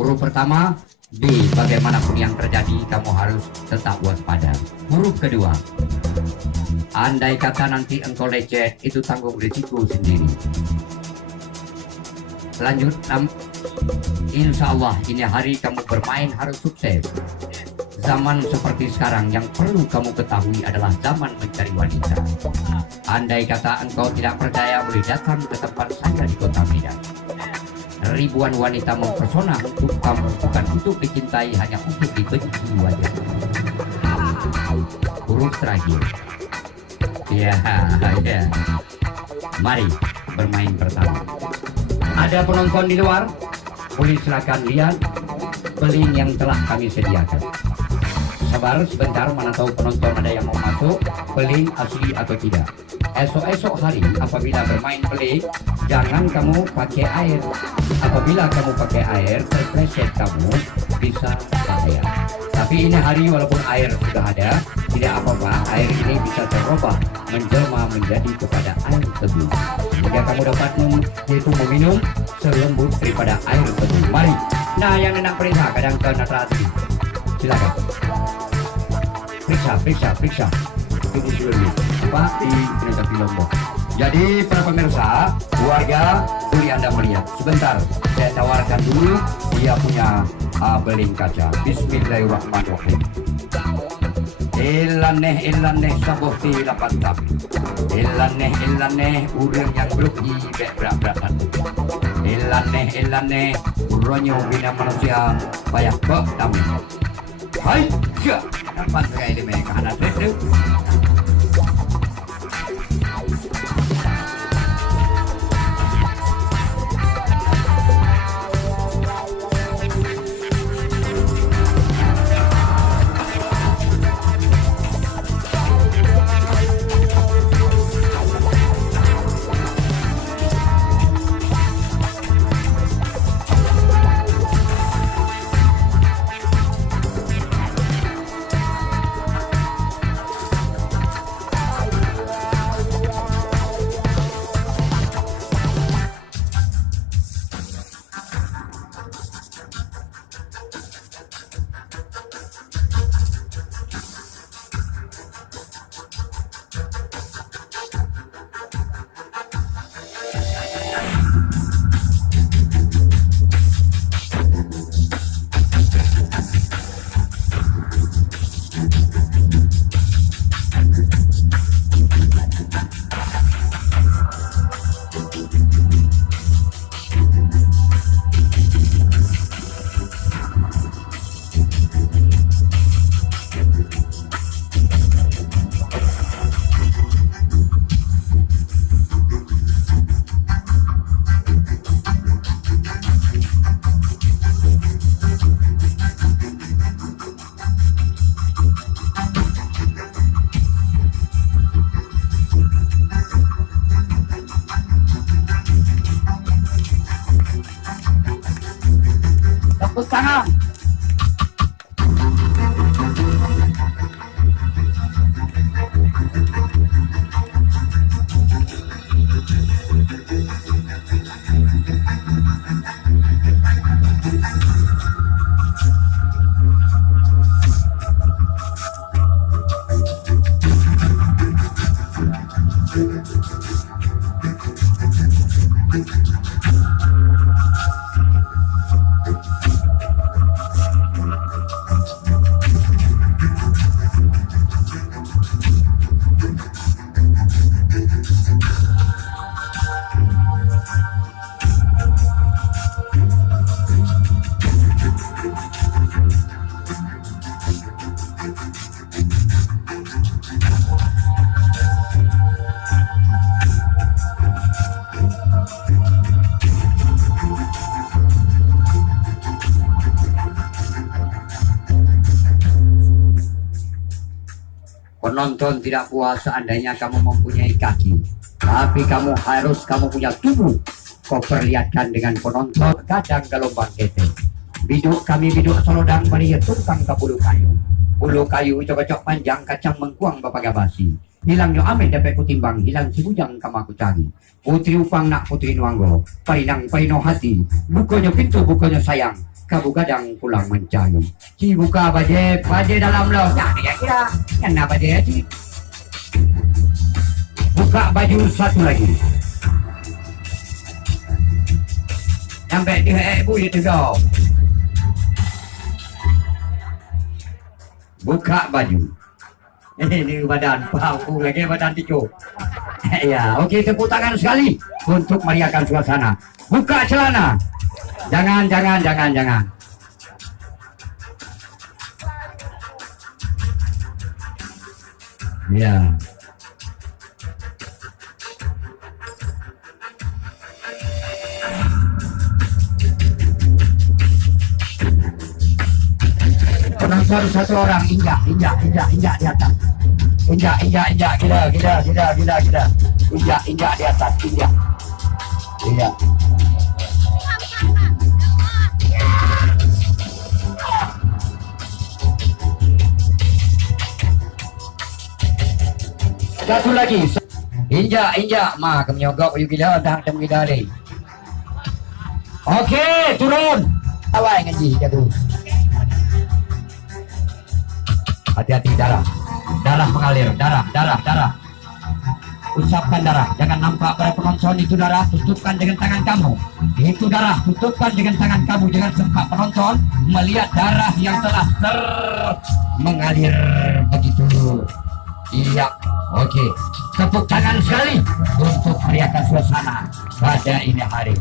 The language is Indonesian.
Huruf pertama B. Bagaimanapun yang terjadi kamu harus tetap waspada. Huruf kedua, andai kata nanti engkau lecet, itu tanggung risiko sendiri. Lanjut, insya Allah ini hari kamu bermain harus sukses. Zaman seperti sekarang yang perlu kamu ketahui adalah zaman mencari wanita. Andai kata engkau tidak percaya, boleh datang ke tempat saya di kota Medan. Ribuan wanita mempesona untuk kamu, bukan untuk dicintai, hanya untuk dibenci wajah. Huruf terakhir. Ya. Mari bermain pertama. Ada penonton di luar, boleh silakan lihat peling yang telah kami sediakan. Sabar sebentar, mana tahu penonton ada yang mau masuk, peling asli atau tidak. Esok-esok hari apabila bermain peling, jangan kamu pakai air. Apabila kamu pakai air, terpleset kamu bisa bahaya. Tapi ini hari walaupun air sudah ada, tidak apa-apa, air ini bisa terubah menjelma menjadi kepada air tebu. Jika kamu dapat yaitu meminum selembut daripada air tebu. Mari. Nah, yang enak perintah kadang ke natrasi. Silakan. Periksa. Ini dulu Pak di Negeri Lombok. Jadi para pemirsa, warga, boleh Anda melihat. Sebentar, saya tawarkan dulu dia punya beling kaca. Bismillahirrahmanirrahim. Ilaneh sabuh tidak pantap. Ilaneh urang yang berugi berak-berakan. Ilaneh uronyo bina manusia banyak kok tamu. Hai, ya. Dapat kayak di mereka anak itu. Tepuk tangan. Penonton tidak puas seandainya kamu mempunyai kaki, tapi kamu punya tubuh. Kau perlihatkan dengan penonton kadang gelombang kete. Kami biduk solodang melihat tukang ke bulu kayu cocok panjang kacang mengkuang bapak gabasi. Hilangnya amin dapat kutimbang, hilang si bujang kamaku cari. Putri upang nak putri nuanggo, parinang paino hati, bukannya pintu bukannya sayang. kabugadang pulang mencayung. Ci buka bajet dalam lo. Tak kira-kira. Kenapa bajet Ci? Buka baju satu lagi. Sampai dia ibu dia tegar. Buka baju. Ini badan aku lagi badan tikus. Ya, okey, tepuk tangan sekali untuk meriahkan suasana. Buka celana. Jangan. Ya. Penonton satu orang injak di atas. Injak gila. Injak di atas, injak. Satu lagi. Injak. Ma, kemyogok you gila dah temu gila ni. Okey, turun. Awai ngaji jatuh. Hati-hati darah mengalir, darah. Usapkan darah, jangan nampak pada penonton itu darah, tutupkan dengan tangan kamu. Itu darah, tutupkan dengan tangan kamu, jangan sempat penonton melihat darah yang telah mengalir begitu. Iya, okey. Tepuk tangan sekali untuk meriahkan suasana pada ini hari.